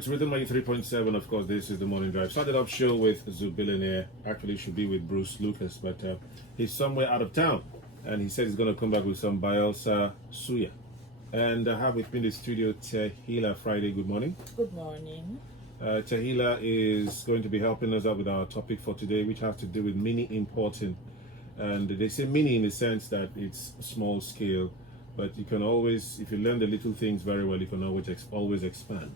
it's Rhythm 93.7. Of course, this is the Morning Drive. Started up show with Zubillionaire. Actually, should be with Bruce Lucas, but he's somewhere out of town. And he said he's going to come back with some Bielsa Suya. And I have with me in the studio Tahila Friday. Good morning. Good morning. Tahila is going to be helping us out with our topic for today, which has to do with mini importing. And they say mini in the sense that it's small scale, but you can always, if you learn the little things very well, you can always expand.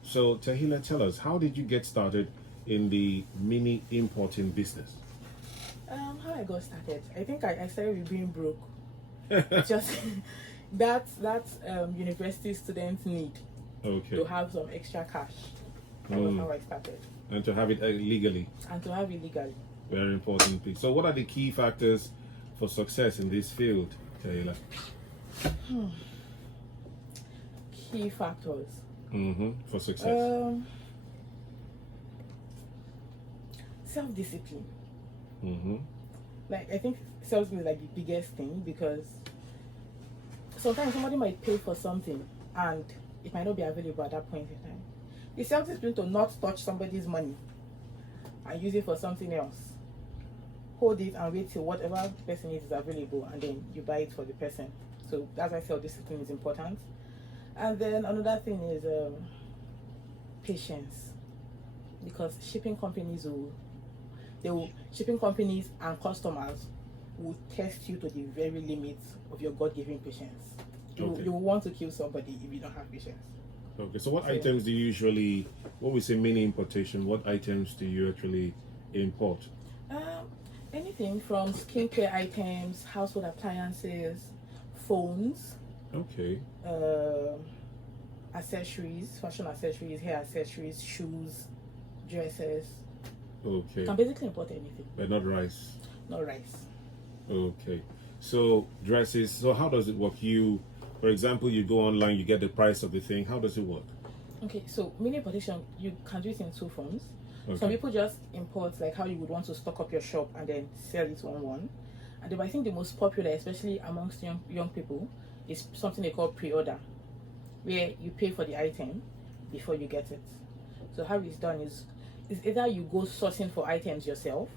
So Tahila, tell us, how did you get started in the mini importing business? How I got started? I think I started with being broke. Just that's university students need to have some extra cash. That was how I started. And to have it legally. And to have it legally. Very important piece. So what are the key factors for success in this field, Tahila? Key factors. For success. Self-discipline. Like, I think self-discipline is like the biggest thing, because sometimes somebody might pay for something and it might not be available at that point in time. The self-discipline to not touch somebody's money and use it for something else. Hold it and wait till whatever the person needs is available, and then you buy it for the person. So that's why self-discipline is important. And then another thing is patience, because shipping companies and customers will test you to the very limits of your God-given patience. You will want to kill somebody if you don't have patience. Okay, so what items do you usually, what we say mini importation, what items do you actually import? Anything from skincare items, household appliances, phones, accessories, fashion accessories, hair accessories, shoes, dresses. You can basically import anything. But not rice? Not rice. Okay. So dresses, so how does it work? For example, you go online, you get the price of the thing. How does it work? Okay, so mini importation, you can do it in two forms. Some people just import, like how you would want to stock up your shop and then sell it one. And then I think the most popular, especially amongst young people, is something they call pre-order, where you pay for the item before you get it. So how it's done is either you go sourcing for items yourself,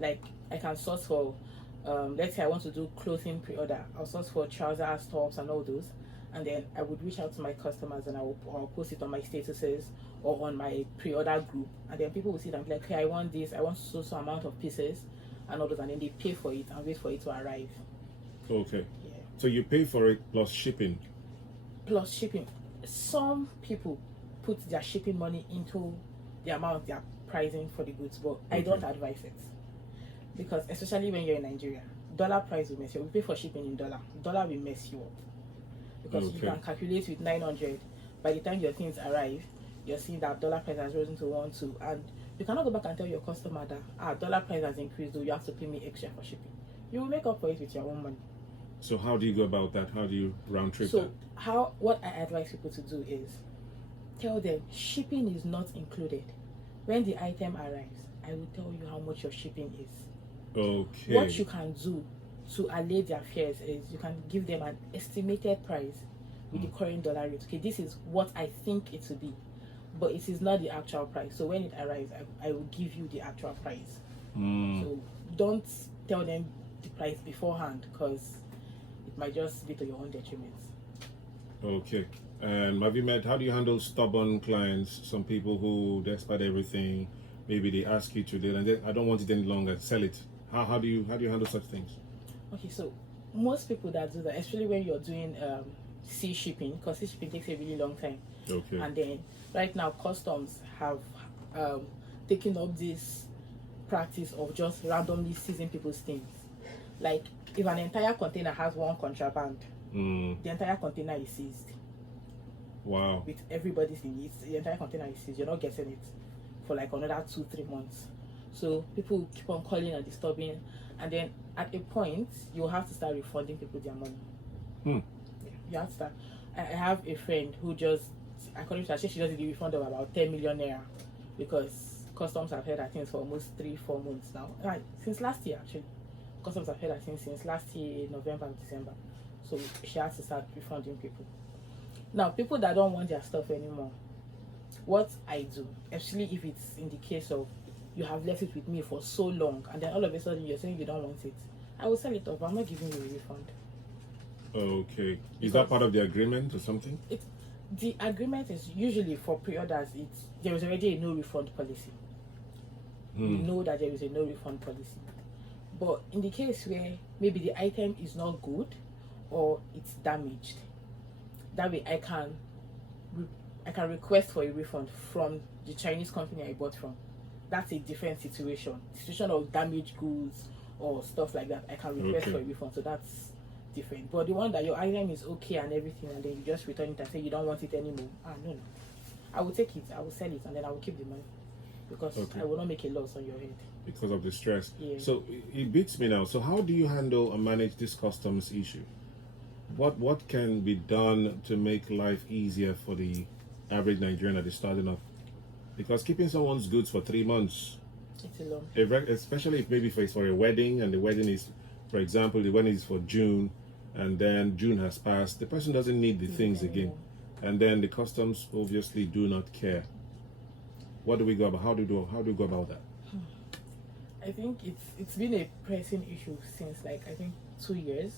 like I can source for, let's say I want to do clothing pre-order, I'll source for trousers, tops and all those, and then I would reach out to my customers and I'll post it on my statuses or on my pre-order group, and then people will see it and be like, hey, I want this, I want so amount of pieces and all those, and then they pay for it and wait for it to arrive. Okay. Yeah. So you pay for it plus shipping? Plus shipping. Some people put their shipping money into the amount they are pricing for the goods, but I don't advise it, because especially when you're in Nigeria, dollar price will mess you up. We pay for shipping in dollar will mess you up, because you can calculate with 900. By the time your things arrive, you're seeing that dollar price has risen to 1.2, and you cannot go back and tell your customer that dollar price has increased, though you have to pay me extra for shipping. You will make up for it with your own money. So how do you go about that? How do you round trip that? So what I advise people to do is tell them shipping is not included. When the item arrives, I will tell you how much your shipping is. Okay. What you can do to allay their fears is you can give them an estimated price with the current dollar rate. Okay, this is what I think it will be, but it is not the actual price. So when it arrives, I will give you the actual price. So don't tell them the price beforehand, because it might just be to your own detriment. Okay. And how do you handle stubborn clients? Some people who, despite everything, maybe they ask you to do it and then, I don't want it any longer, sell it. How do you handle such things? Okay, so most people that do that, especially when you're doing sea shipping, because sea shipping takes a really long time. Okay. And then right now customs have taken up this practice of just randomly seizing people's things. Like if an entire container has one contraband, the entire container is seized. Wow. With everybody's thing, the entire container is seized. You're not getting it for like another 2-3 months. So people keep on calling and disturbing, and then at a point you'll have to start refunding people their money. Yeah, you have to start. I have a friend who just, according to her, she just did a refund of about 10 million naira, because customs have held her things for almost 3-4 months now. Since last year actually. Customs have held her things since last year, November and December. So she has to start refunding people. Now, people that don't want their stuff anymore, what I do, especially if it's in the case of you have left it with me for so long and then all of a sudden you're saying you don't want it, I will sell it off. I'm not giving you a refund. Okay. Is that part of the agreement or something? The agreement is usually for pre-orders. There is already a no refund policy. You know that there is a no refund policy. But in the case where maybe the item is not good or it's damaged, that way I can request for a refund from the Chinese company I bought from. That's a different situation. Situation of damaged goods or stuff like that, I can request for a refund. So that's different. But the one that your item is okay and everything, and then you just return it and say you don't want it anymore, no. I will take it, I will sell it, and then I will keep the money, because I will not make a loss on your head. Because of the stress. Yeah. So it beats me now. So how do you handle and manage this customs issue? What can be done to make life easier for the average Nigerian that is starting up? Because keeping someone's goods for 3 months, it's a long. Especially if maybe it's for a wedding, and the wedding is, for example, the wedding is for June, and then June has passed, the person doesn't need the things again, and then the customs obviously do not care. What do we go about? How do we go about that? I think it's been a pressing issue since I think 2 years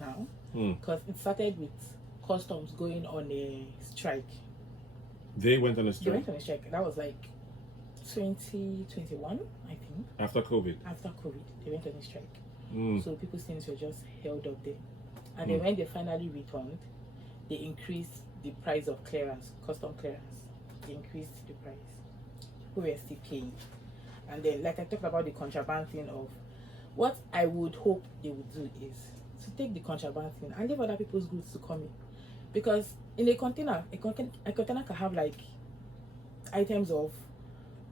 now, because it started with customs going on a strike. They went on a strike. They went on a strike. That was 2021, I think. After COVID. After COVID, they went on a strike. So people's things were just held up there. And then when they finally returned, they increased the price of clearance, custom clearance. They increased the price. People were still paying. And then, like I talked about the contraband thing, of what I would hope they would do is to take the contraband thing and leave other people's goods to come in. Because in a container can have items of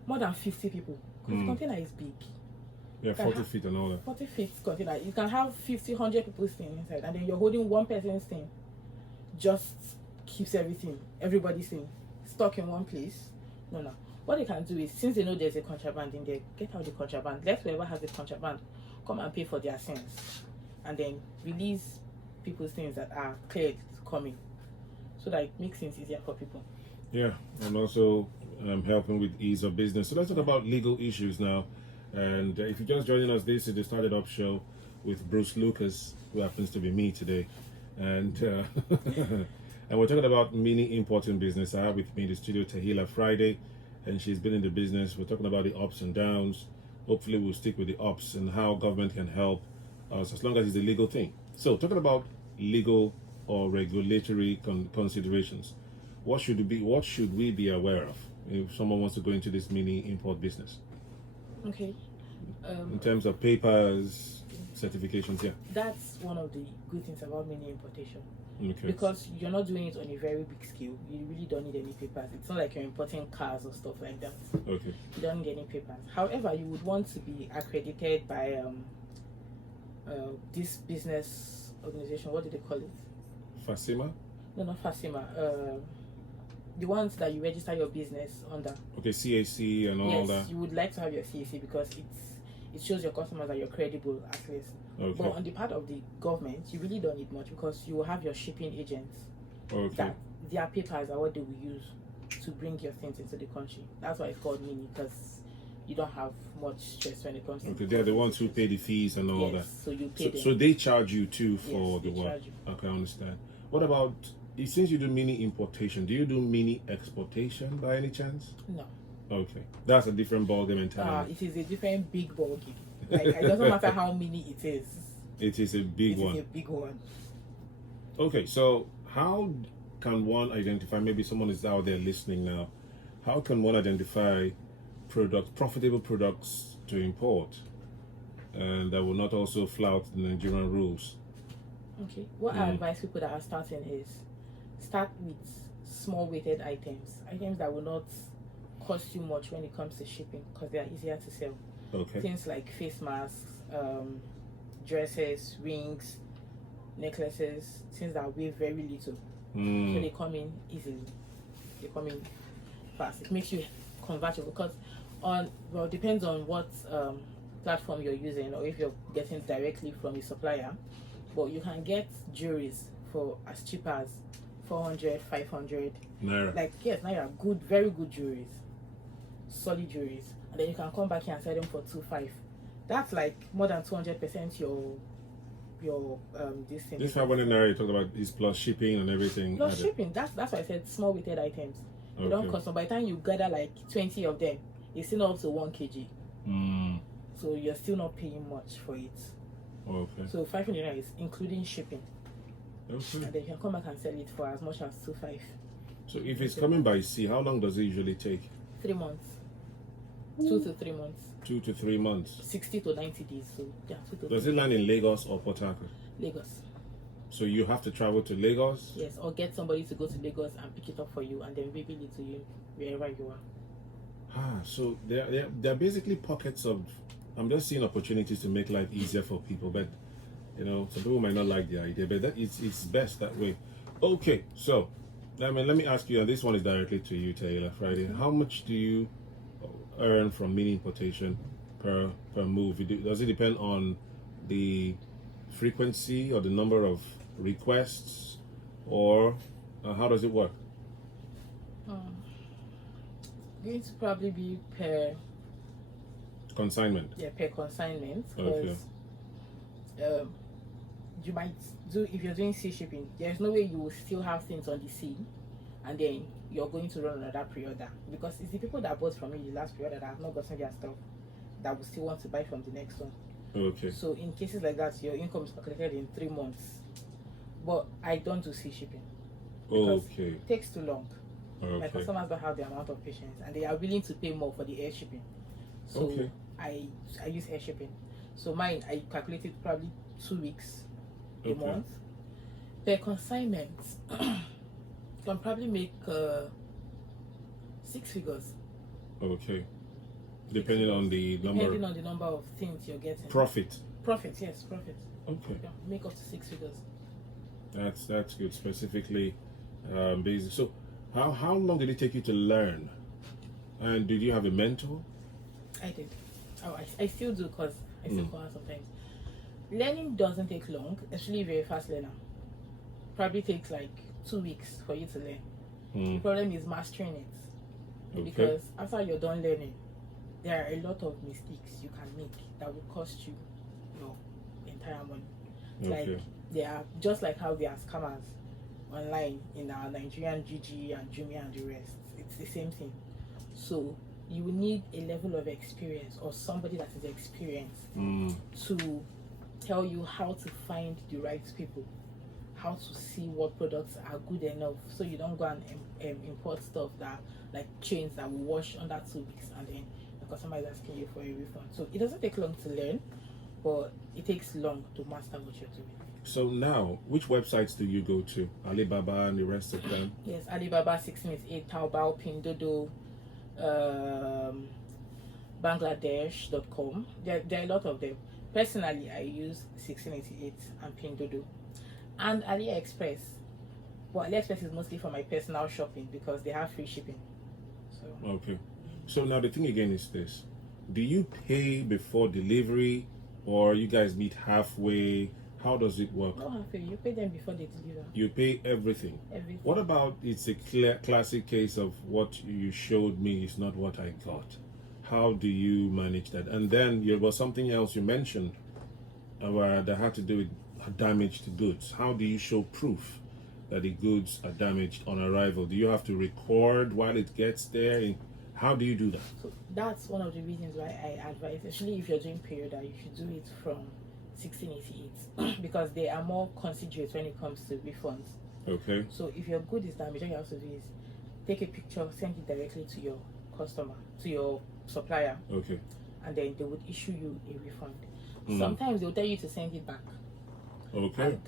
more than 50 people. Because the container is big. Yeah, 40 feet and all that. 40 feet container. You can have 50, 100 people's thing inside, and then you're holding one person's thing. Just keeps everybody's thing, stuck in one place. No. What they can do is, since they know there's a contraband in there, get out the contraband. Let whoever has the contraband come and pay for their sins, and then release people's things that are cleared to come in, so that it makes things easier for people. Yeah, and also helping with ease of business. So let's talk about legal issues now. And if you're just joining us, this is the Started Up show with Bruce Lucas, who happens to be me today. And and we're talking about mini importing business. I have with me in the studio Tahila Friday, and she's been in the business. We're talking about the ups and downs. Hopefully we'll stick with the ups and how government can help us, as long as it's a legal thing. So talking about legal or regulatory considerations, what should we be aware of if someone wants to go into this mini import business? Okay. In terms of papers, certifications, yeah. That's one of the good things about mini importation. Okay. Because you're not doing it on a very big scale. You really don't need any papers. It's not like you're importing cars or stuff like that. Okay. You don't need any papers. However, you would want to be accredited by this business organization. What do they call it? FASIMA? No, not FASIMA. The ones that you register your business under. Okay, CAC and all that. Yes, you would like to have your CAC because it shows your customers that you're credible, at least. Okay. But on the part of the government, you really don't need much, because you will have your shipping agents. Okay. That their papers are what they will use to bring your things into the country. That's why it's called mini, because you don't have much stress when it comes to. Okay, they're the ones who pay the fees and all that. So you pay them. So they charge you too for the they work. charge you. Okay, I understand. What about, since you do mini importation, do you do mini exportation by any chance? No. Okay, that's a different ballgame entirely. It is a different big ballgame. It doesn't matter how many it is. It is a big one. It is a big one. Okay, so how can one identify, maybe someone is out there listening now, how can one identify profitable products to import, and that will not also flout the Nigerian rules? Okay, what I advise people that are starting is start with small weighted items that will not cost you much when it comes to shipping, because they are easier to sell. Okay. Things like face masks, dresses, rings, necklaces, things that weigh very little. So they come in easily. They come in fast. It makes you convertible, because it depends on what platform you're using, or if you're getting directly from the supplier. But you can get jewelries for as cheap as 400, 500. Naira. Like, yes, naira, good, very good jewelries, solid jewelries, and then you can come back here and sell them for 2.5. That's like more than 200% your this thing. This 500 naira you talked about is plus shipping and everything. Plus shipping. That's why I said small weighted items. They Okay. don't cost. So by the time you gather like 20 of them, it's still up to 1 kg. So you're still not paying much for it. Okay. So 500 naira is including shipping. Okay. And then you can come back and sell it for as much as 2.5. So if it's coming by sea, how long does it usually take? 3 months. 2 to 3 months. 2 to 3 months. 60 to 90 days. So yeah, 2 to Does 3 it land in Lagos or Port Harcourt? Lagos. So you have to travel to Lagos? Yes, or get somebody to go to Lagos and pick it up for you and then reveal it to you wherever you are. So there are basically pockets of. I'm just seeing opportunities to make life easier for people, but some people might not like the idea, but it's best that way. Okay, so let me ask you, and this one is directly to you, Taylor Friday. How much do you earn from mini importation per move? Does it depend on the frequency or the number of requests, or how does it work? Going to probably be per Consignment. Yeah, per consignment. Okay. Because you might do, if you're doing sea shipping, there's no way you will still have things on the sea and then you're going to run another pre-order, because it's the people that bought from you the last pre-order that have not gotten their stuff that will still want to buy from the next one. Okay. So in cases like that, your income is calculated in 3 months. But I don't do sea shipping because Okay. it takes too long. My Okay. customers don't have the amount of patience and they are willing to pay more for the air shipping. So Okay. I use air shipping. So mine, I calculated probably 2 weeks a Okay. month. Per consignment, can probably make 6 figures. Okay. Depending on the number. Depending on the number of things you're getting. Profit. Profit, yes, profit. Okay. Yeah, make up to 6 figures. That's good. Specifically, basic. So, how long did it take you to learn? And did you have a mentor? I did. Oh, I still do, because I still call her sometimes. Learning doesn't take long, especially if you're a fast learner. Probably takes like 2 weeks for you to learn. The problem is mastering it. Okay. Because after you're done learning, there are a lot of mistakes you can make that will cost you your entire money. Okay. Like, they are just like how there are scammers online in our Nigerian GG and Jumia and the rest. It's the same thing. So you will need a level of experience or somebody that is experienced to tell you how to find the right people, how to see what products are good enough, so you don't go and import stuff that, like chains that will wash under 2 weeks and then the customer is asking you for a refund. So it doesn't take long to learn, but it takes long to master what you're doing. So now, which websites do you go to? Alibaba and the rest of them? Yes, Alibaba, 1688, Taobao, Pinduoduo, Bangladesh.com. There are a lot of them. Personally, I use 1688 and Pinduoduo and AliExpress. But AliExpress is mostly for my personal shopping because they have free shipping. So Okay. So now the thing again is this: do you pay before delivery, or you guys meet halfway? How does it work? no halfway. You pay them before they deliver. You pay everything. Everything. What about, it's a classic case of what you showed me is not what I got? How do you manage that? And then there was something else you mentioned that had to do with damaged goods. How do you show proof that the goods are damaged on arrival? Do you have to record while it gets there? And how do you do that? So that's one of the reasons why I advise, especially if you're doing period, you should do it from 1688 because they are more considerate when it comes to refunds. Okay. So if your good is damaged, all you have to do is take a picture, send it directly to your customer, to your supplier, Okay. and then they would issue you a refund. Sometimes they'll tell you to send it back. Okay. And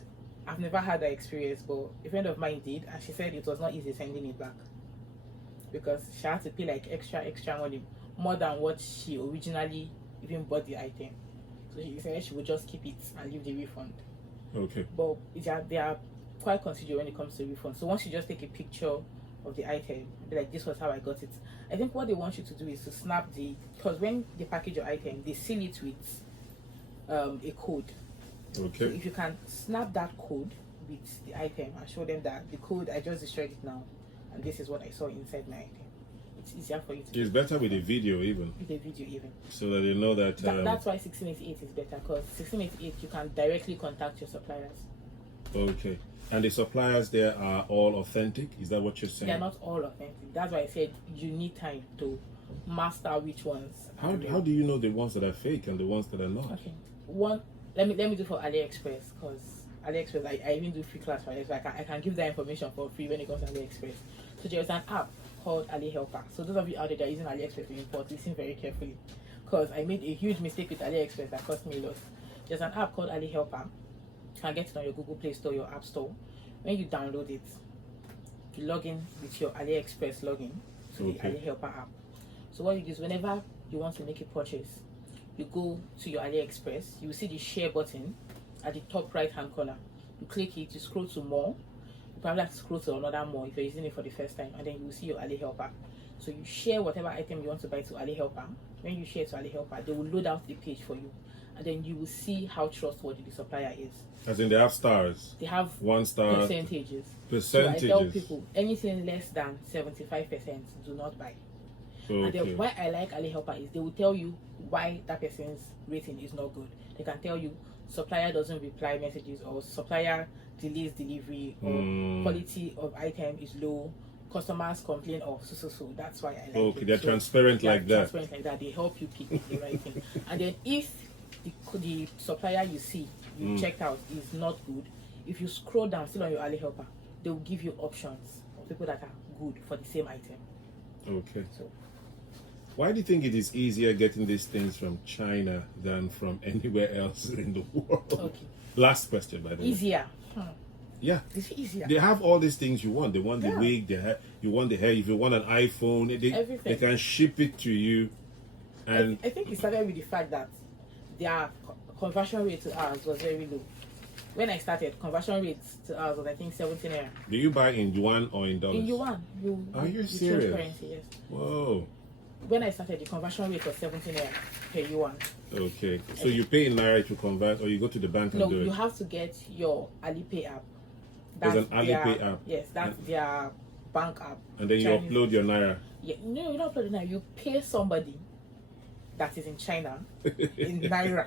I've never had that experience, but a friend of mine did, and she said it was not easy sending it back because she had to pay like extra money, more than what she originally even bought the item. So she said she would just keep it and leave the refund. Okay. But they are quite considerate when it comes to refund. So once you just take a picture of the item, be like, this was how I got it. I think what they want you to do is to snap because when they package your item, they seal it with a code. Okay. So if you can snap that code with the item and show them that the code, I just destroyed it now, and this is what I saw inside my item. It's easier for you to. It's better with a video even. With a video even. So that they know that. That's why 1688 is better, because 1688 you can directly contact your suppliers. Okay. And the suppliers there are all authentic? Is that what you're saying? They're not all authentic. That's why I said you need time to master which ones. How do you know the ones that are fake and the ones that are not? Okay. Let me do for AliExpress, because AliExpress I even do free class for AliExpress. I can give that information for free when it comes to AliExpress. So there's an app called Ali Helper. So those of you out there that are using AliExpress to import, listen very carefully, because I made a huge mistake with AliExpress that cost me a lot. There's an app called Ali Helper. You can get it on your Google Play Store, your App Store. When you download it, you log in with your AliExpress login to the Ali Helper app. So what you do is, whenever you want to make a purchase, you go to your AliExpress, you will see the share button at the top right hand corner. You click it, you scroll to more. You probably have to scroll to another more if you're using it for the first time, and then you will see your Ali Helper. So you share whatever item you want to buy to Ali Helper. When you share to Ali Helper, they will load out the page for you, and then you will see how trustworthy the supplier is. As in, they have stars. They have 1 star. Percentages. So I tell people, anything less than 75% do not buy. Okay. And then why I like Ali Helper is they will tell you why that person's rating is not good. They can tell you supplier doesn't reply messages, or supplier delays delivery, or quality of item is low, customers complain of so. That's why I like it. Okay, they're transparent like that. Transparent like that. They help you pick the right thing. And then if the supplier you see, you checked out, is not good, if you scroll down still on your Ali Helper, they will give you options of people that are good for the same item. Okay. So why do you think it is easier getting these things from China than from anywhere else in the world? Okay. Last question, by the way. Easier. Yeah. It's easier. They have all these things you want. They want the wig, the hair, you want the hair. If you want an iPhone, they can ship it to you. And I think it started with the fact that their conversion rate to ours was very low. When I started, conversion rate to ours was, I think, 17 naira. Do you buy in yuan or in dollars? In yuan. Are you serious? Change currency, yes. Whoa. When I started, the conversion rate was 17 naira per yuan. Okay. So you pay in naira to convert, or you go to the bank and do it? No, you have to get your Alipay app. There's an Alipay app? Yes, that's their bank app. And then you upload your naira? Yeah, no, you don't upload it now. You pay somebody that is in China in naira,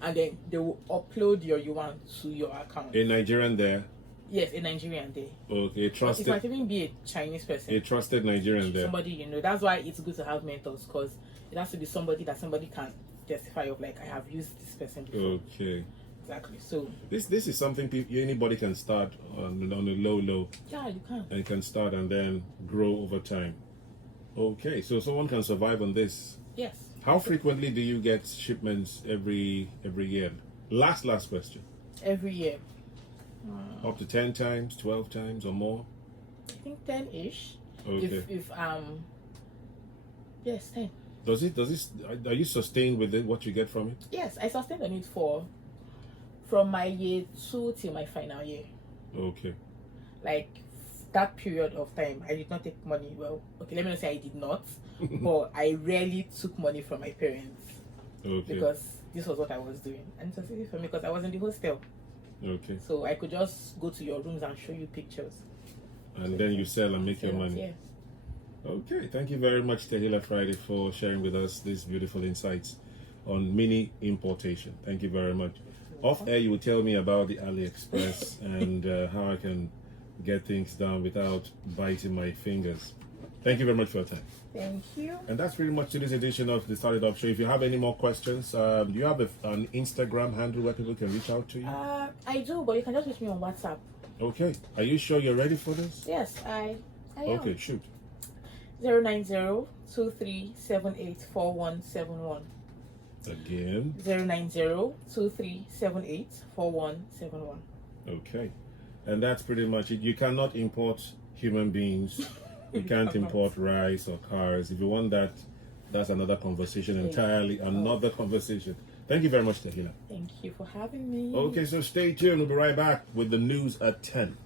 and then they will upload your yuan to your account. A Nigerian there? Yes, a Nigerian there. Okay, trusted. It might even be a Chinese person. A trusted Nigerian there. Somebody you know. That's why it's good to have mentors, because it has to be somebody that somebody can testify of, like, I have used this person before. Okay. Exactly. So this is something anybody can start on a low. Yeah, you can. And can start and then grow over time. Okay, so someone can survive on this. Yes. How frequently do you get shipments every year? Last question. Every year. Up to 10 times, 12 times, or more? I think 10-ish. Okay. Yes, 10. Are you sustained with it, what you get from it? Yes, I sustained on it from my year 2 till my final year. Okay. Like that period of time, I did not take money. Well, okay, let me not say I did not, but I rarely took money from my parents. Okay. Because this was what I was doing, and it was easy for me because I was in the hostel. Okay. So I could just go to your rooms and show you pictures. And then you sell and make your money. Yes. Okay. Thank you very much, Tehila Friday, for sharing with us these beautiful insights on mini importation. Thank you very much. Off air, you will tell me about the AliExpress and how I can get things done without biting my fingers. Thank you very much for your time. Thank you. And that's pretty much today's edition of the StartItup Show. If you have any more questions, do you have an Instagram handle where people can reach out to you? I do, but you can just reach me on WhatsApp. Okay. Are you sure you're ready for this? Yes, I am. Okay, shoot. 090-2378-4171. Again. 090-2378-4171. Okay. And that's pretty much it. You cannot import human beings. You can't import rice or cars. If you want that, that's another conversation entirely. Another conversation. Thank you very much, Tehila. Thank you for having me. Okay, so stay tuned. We'll be right back with the news at 10.